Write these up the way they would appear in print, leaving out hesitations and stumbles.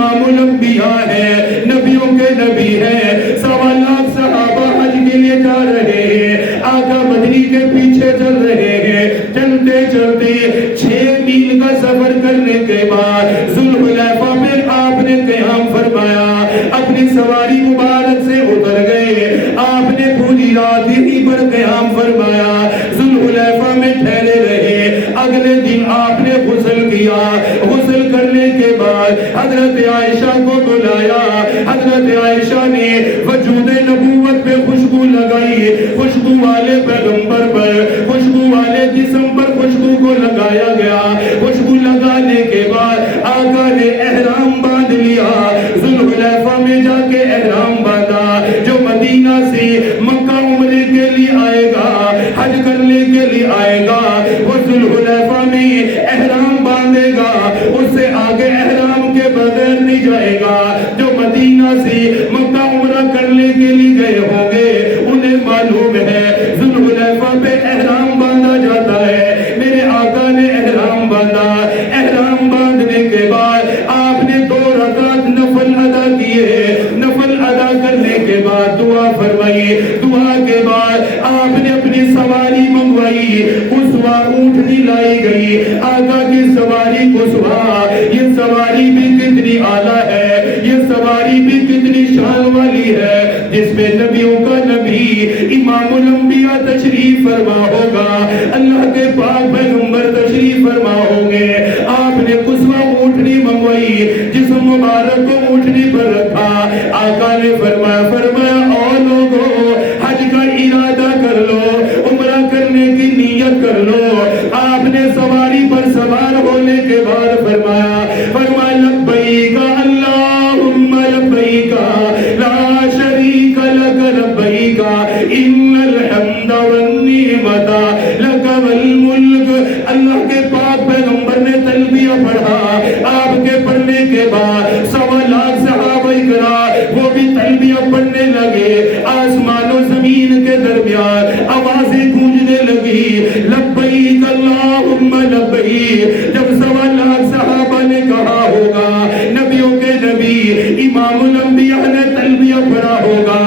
امام الانبیاء ہے، نبیوں کے نبی ہے، 1.25 لاکھ صحابہ حج کے لیے جا رہے ہیں، آقا مدنی کے پیچھے چل رہے ہیں، چلتے چلتے 6 میل کا سفر کرنے کے بعد ذوالحلیفہ پہ آپ نے قیام فرمایا، اپنی سواری مبارک سے اتر گئے، آپ نے پوری رات ہی پر قیام فرمایا، ذوالحلیفہ میں ٹھہرے رہے۔ اگلے دن آپ نے غسل کیا، غسل کرنے کے بعد حضرت عائشہ کو بلایا، حضرت عائشہ نے وجود نبوت پہ خوشبو لگائی، خوشبو والے پیغمبر پر، خوشبو والے جسم پر خوشبو کو لگایا گیا، خوشبو لگانے کے بعد آقا نے احرام باندھ لیا، ذوالحلیفہ میں جا کے احرام باندھا، جو مدینہ سے مکہ عمرے کے لیے آئے گا، حج کرنے کے لیے آئے گا، وہ ذوالحلیفہ میں احرام باندھے گا، اس سے آگے احرام کے بغیر نہیں جائے گا۔ جو مدینہ سے مکہ عمرہ کرنے کے لیے گئے ہوں گے انہیں معلوم ہے ذوالحلیفہ پہ احرام باندھا جاتا ہے۔ میرے آقا نے احرام باندھا، احرام باندھنے کے بعد آپ نے 2 رکعت نفل ادا کیے، نفل ادا کرنے کے بعد دعا فرمائی، دعا کے بعد آپ نے اپنی سواری منگوائی، قصوہ اونٹنی لائی گئی، آقا کی سواری قصوہ، یہ سواری بھی کتنی اعلیٰ ہے، یہ سواری بھی کتنی شان والی ہے، جس میں نبیوں کا نبی امام الانبیاء تشریف فرما ہوگا، اللہ کے پاک پیغمبر تشریف فرما ہوں گے۔ آپ نے قصوہ اونٹنی منگوائی، جسم مبارک کو اونٹنی پر رکھا، آقا نے فرمایا اور لوگوں حج کا ارادہ کر لو، عمرہ کرنے کی نیت کر لو۔ آپ نے سواری پر سوار ہونے کے بعد فرمایا لبیک اللہم لبیک لا شریک لک لبیک ان الحمد والنعمت لک والملک۔ اللہ کے پاک پیغمبر نے تلبیہ پڑھا، آپ کے پڑھنے کے بعد 1.25 لاکھ صحابہ کرام وہ بھی تلبیہ پڑھنے لگے، آسمان و زمین کے درمیان آوازیں گونجنے لگی، لبیک اللہم لبیک۔ جب 1.25 لاکھ صحابہ نے کہا ہوگا، نبیوں کے نبی امام الانبیاء نے تلبیہ پڑھا ہوگا،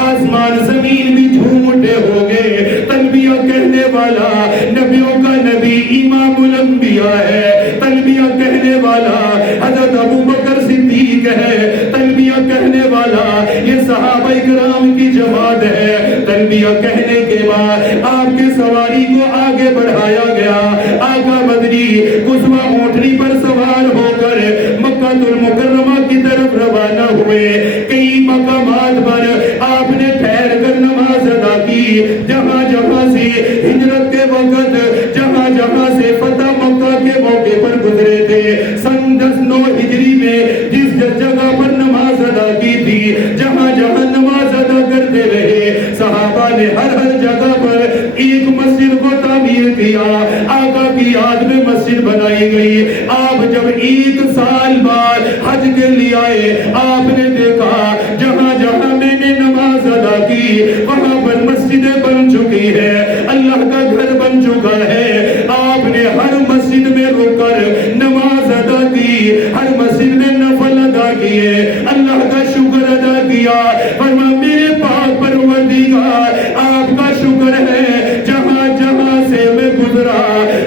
آسمان زمین بھی جھوم اٹھے ہوگے، تلبیہ کہنے والا نبیوں کا نبی امام الانبیاء ہے، تلبیہ کہنے والا حضرت ابو بکر صدیق ہے، تلبیہ کہنے والا یہ صحابہ کرام کی جماعت ہے۔ تلبیہ کہنے کے بعد آپ کی سواری کو آگے بڑھایا گیا، آقا مدنی قصوہ اونٹنی پر سوار ہو کر مکہ المکرمہ کی طرف روانہ ہوئے۔ کئی مقامات پر آپ نے ٹھہر کر نماز ادا کی، جہاں جہاں سے ہجرت کے وقت، جہاں جہاں سے فتح مکہ کے موقع پر گزرے تھے، سن 10 ہجری میں جس جگہ پر نماز ادا کی تھی، جہاں جہاں نماز ادا کرتے رہے، صحابہ نے ہر جگہ پر ایک مسجد کو تعمیر کیا، آقا کی یاد میں مسجد بنائی گئی۔ آپ جب 1 سال بعد حج کے لیے آئے، آپ نے دیکھا جہاں جہاں میں نے نماز ادا کی وہاں پر مسجدیں بن چکی ہے، اللہ کا گھر بن چکا ہے۔ آپ نے ہر مسجد میں رک کر نماز ادا کی، ہر مسجد میں نفل ادا کیے، اللہ کا شکر ادا کیا۔ فرمایا میرے پاک پروردگار آپ کا شکر ہے، جہاں جہاں سے میں گزرا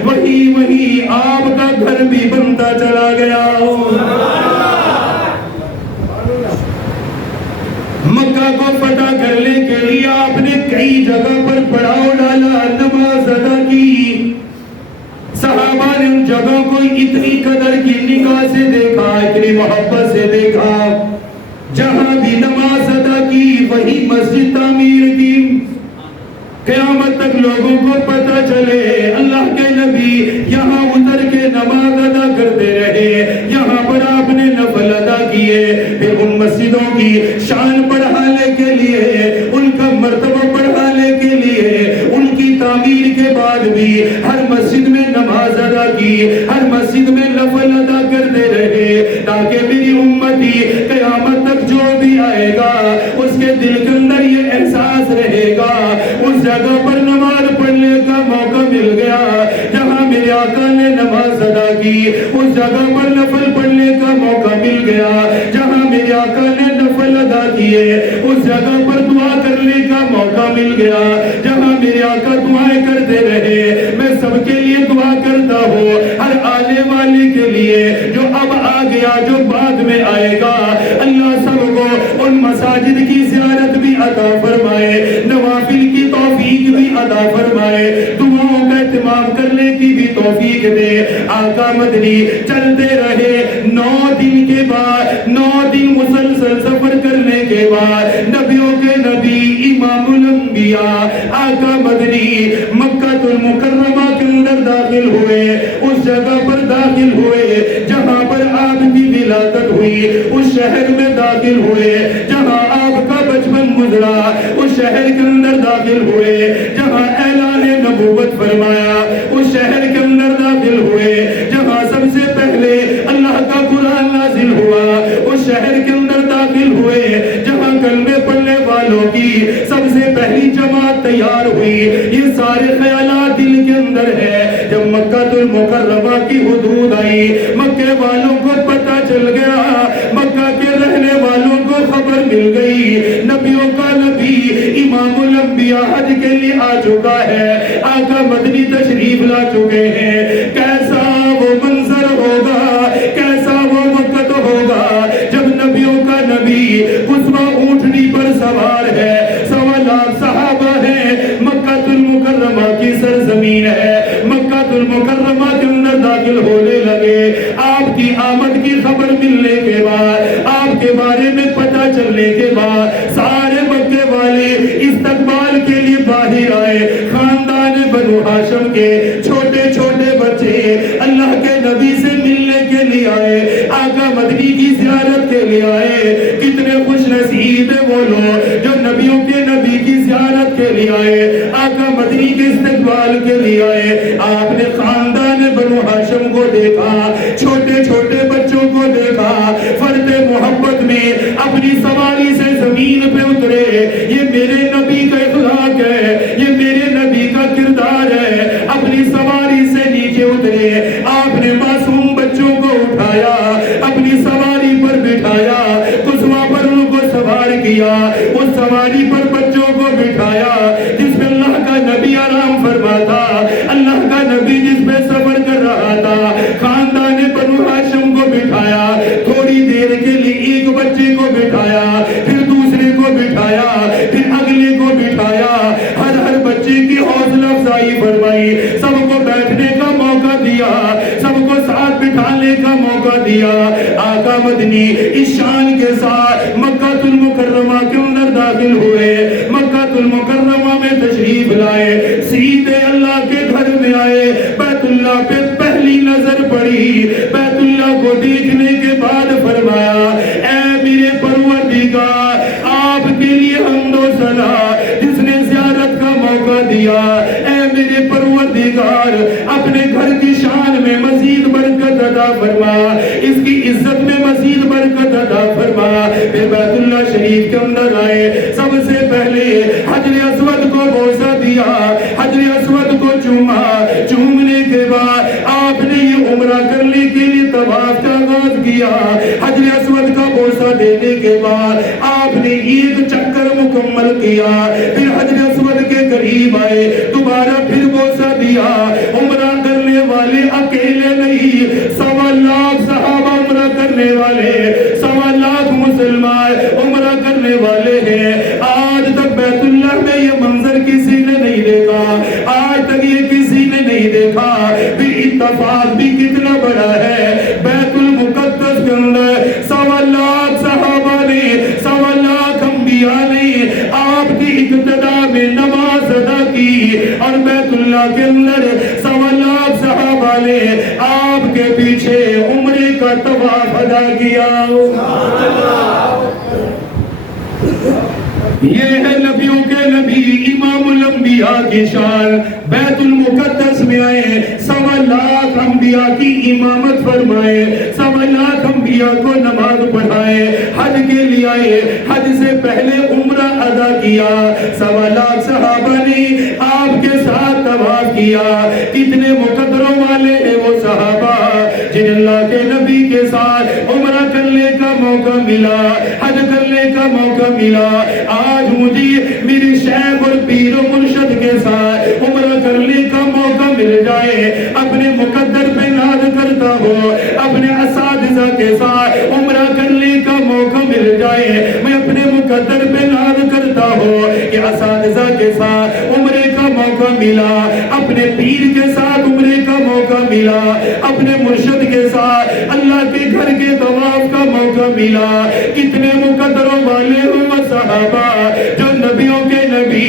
وہی وہی آپ کا گھر بھی بنتا چلا گیا۔ مکہ کو فتح کرنے کے لیے آپ نے کئی جگہ پر پڑاؤ ڈالا، نماز ادا کی، صحابہ نے ان جگہوں کو اتنی قدر کی نگاہ سے دیکھا، اتنی محبت سے دیکھا، جہاں بھی نماز ادا کی وہی مسجد تعمیر کی۔ قیامت تک لوگوں کو پتہ چلے اللہ کے نبی یہاں اتر کے نماز ادا کرتے رہے، یہاں پر آپ نے نفل ادا کیے۔ پھر ان مسجدوں کی شان بڑھانے کے لیے، ان کا مرتبہ بڑھانے کے لیے، ان کی تعمیر کے بعد بھی ہر مسجد میں نماز ادا کی، ہر مسجد میں نفل ادا کرتے رہے، تاکہ میری امتی قیامت تک جو بھی آئے گا اس کے دل کے اندر یہ احساس رہے گا، اس جگہ پر نماز پڑھنے کا موقع مل گیا جہاں میرے آقا نے نماز ادا کی، اس جگہ پر نفل پڑھنے کا کا موقع مل گیا جہاں میرے آقا نے نفل ادا کیے، اس جگہ پر دعا کرنے کا موقع مل گیا جہاں میرے آقا دعائیں کرتے رہے۔ میں سب کے لیے دعا کرتا ہوں، ہر آنے والے کے لیے جو اب آ گیا، جو بعد میں آئے گا، اللہ سب کو ان مساجد کی زیارت بھی عطا فرمائے، نوافل کی توفیق بھی عطا فرمائے، دعاؤں کا اہتمام کرنے کی بھی توفیق دے۔ آقا مدنی چلتے رہے، 9 دن کے بعد، 9 دن مسلسل سفر کرنے کے بعد نبیوں کے نبی امام الانبیاء آقا مدنی مکہ المکرمہ کے اندر داخل ہوئے، اس جگہ پر داخل ہوئے جہاں پر آپ کی ولادت ہوئی، اس شہر میں داخل ہوئے جہاں آپ کا بچپن گزرا، اس شہر کے اندر داخل ہوئے جہاں اعلان نبوت فرمایا، اس شہر کے اندر داخل ہوئے جہاں سب سے پہلے اللہ کا قرآن نازل ہوا، اس شہر کے اندر داخل ہوئے جہاں کلمے پڑھنے والوں کی سب سے پہلی جماعت تیار ہوئی۔ یہ سارے خیالات دل کے اندر ہے۔ جب مکہ المکرمہ کی حدود آئی، مکے والوں کو پتہ چل گیا، مکہ کے رہنے والوں کو خبر مل گئی، نبیوں کا نبی امام الانبیاء حج کے لیے آ چکا ہے، آقا مدنی تشریف لا چکے ہیں۔ کیسا وہ منظر ہوگا، کیسا وہ وقت ہوگا جب نبیوں کا نبی قصوہ اونٹنی پر سوار ہے، 1.25 لاکھ صحابہ ہیں، مکہ المکرمہ کی سرزمین ہے، مکہ المکرمہ کے اندر داخل ہونے لگے۔ آپ کی آمد کی خبر ملنے کے بعد، آپ کے بارے میں پتہ چلنے کے بعد سارے مکے والے استقبال کے لیے باہر آئے۔ خاندان بنو ہاشم کے چھوٹے چھوٹے بچے اللہ کے نبی سے ملنے کے لیے آئے، آقا مدنی کی زیارت کے لیے آئے۔ کتنے خوش نصیب ہیں وہ لوگ جو نبیوں کے نبی کی زیارت کے لیے آئے، آقا مدنی کے استقبال کے لیے آئے۔ آپ نے خاندان بنو ہاشم کو دیکھا، چھوٹے چھوٹے بچوں کو دیکھا، فرد محبت میں اپنی سواری سے زمین پہ اترے۔ یہ میرے نبی کا اخلاق ہے، یہ میرے نبی کا کردار ہے۔ اپنی سواری سے نیچے اترے، آپ نے معصوم بچوں کو اٹھایا، اپنی سواری پر بٹھایا، قصوہ پر ان کو سوار کیا، اس سواری پر بچوں کو بٹھایا جس پہ اللہ کا نبی آرام فرماتا، اللہ کا نبی جس پہ سفر کر رہا تھا۔ خاندان بنو ہاشم کو بٹھایا، تھوڑی دیر کے لیے ایک بچے کو بٹھایا، پھر دوسرے کو بٹھایا، پھر اگلے کو بٹھایا، ہر بچے کی حوصلہ افزائی فرمائی، سب کو بیٹھنے کا موقع دیا، سب کو ساتھ بٹھانے کا موقع دیا۔ آقا مدنی اس شان کے ساتھ مکہ المکرمہ کے اندر داخل ہوئے، مکہ المکرمہ میں تشریف لائے، سیدھے اللہ کے گھر میں آئے، بیت اللہ پہ پہلی نظر پڑی، بیت اللہ کو دیکھنے کے بعد فرمایا، اے میرے پروردگار، آپ کے لیے حمد و ثنا جس نے زیارت کا موقع دیا، اے میرے پروردگار اپنے گھر کی شان میں مزید برکت عطا فرما، اس کی عزت میں مزید برکت عطا فرما۔ پھر بیت اللہ شریف کے اندر آئے، سب سے پہلے حجر اسود کو بوسہ دیا، حجر اسود کو چوما، چومنے کے بعد آپ نے یہ عمرہ کرنے کے لیے طواف کا آغاز کیا۔ حجر اسود کا بوسہ دینے کے بعد آپ نے ایک چکر مکمل کیا، پھر حجر اسود کے قریب آئے، دوبارہ پھر بوسہ دیا۔ عمرہ کرنے والے اکیلے نہیں، 1.25 لاکھ صحابہ عمرہ کرنے والے، 1.25 لاکھ مسلمان عمرہ کرنے والے ہیں۔ آج تک بیت اللہ میں یہ منظر کسی نے نہیں دیکھا، آج تک یہ کسی نے نہیں دیکھا۔ پھر اتفاق بھی کتنا بڑا ہے، بیت المقدس کے اندر 1.25 لاکھ صحابہ نے، 1.25 لاکھ انبیاء نے آپ کی اقتدا میں نماز ادا کی، اور بیت اللہ کے اندر 1.25 لاکھ صحابہ نے آپ کے پیچھے عمرے کا طواف ادا کیا۔ یہ ہے نبیوں کے نبی امام الانبیاء کی شان۔ بیت المقدس میں آئے، 1.25 لاکھ انبیاء کی امامت فرمائے، 1.25 لاکھ انبیاء کو نماز پڑھائے، حج کے لیے آئے، حج سے پہلے عمرہ ادا کیا، 1.25 لاکھ صحابہ نے آپ کے ساتھ طواف کیا۔ کتنے مقدروں والے ہیں وہ صحابہ جن اللہ کے نبی کے ساتھ عمرہ موقع ملا، حج کرنے کا موقع ملا، آج مجھے میری شیخ اور پیر و مرشد کے ساتھ عمرہ کرنے کا موقع مل جائے، اپنے مقدر پہ ناز کرتا ہو، اپنے اساتذہ کے ساتھ عمرہ کرنے کا موقع مل جائے، میں اپنے مقدر پہ ناز کرتا ہو کہ اساتذہ کے ساتھ عمرے کا موقع ملا، اپنے پیر کے ساتھ عمرے کا موقع ملا، اپنے مرشد کے ساتھ اللہ کے گھر کے طواف کا موقع ملا۔ کتنے مقدروں والے ہوں صحابہ جو نبیوں کے نبی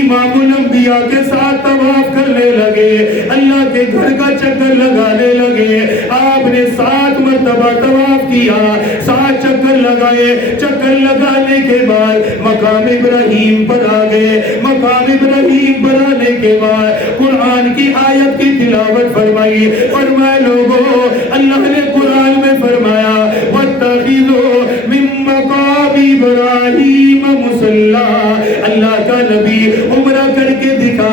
امام الانبیاء کے ساتھ طواف کرنے لگے، اللہ کے گھر کا چکر لگانے لگے، آپ نے 7 مرتبہ طواف کیا، 7 چکر لگائے، چکر لگانے کے بعد مقام ابراہیم پر آ گئے، مقام ابراہیم پر آنے کے بعد قرآن کی آیت کی تلاوت فرمائی، فرمائے لوگوں اللہ نے قرآن میں فرمایا وَاتَّخِذُوا مِن مَّقَامِ إِبْرَاهِيمَ مُصَلًّى، اللہ کا نبی عمرہ کر کے دکھا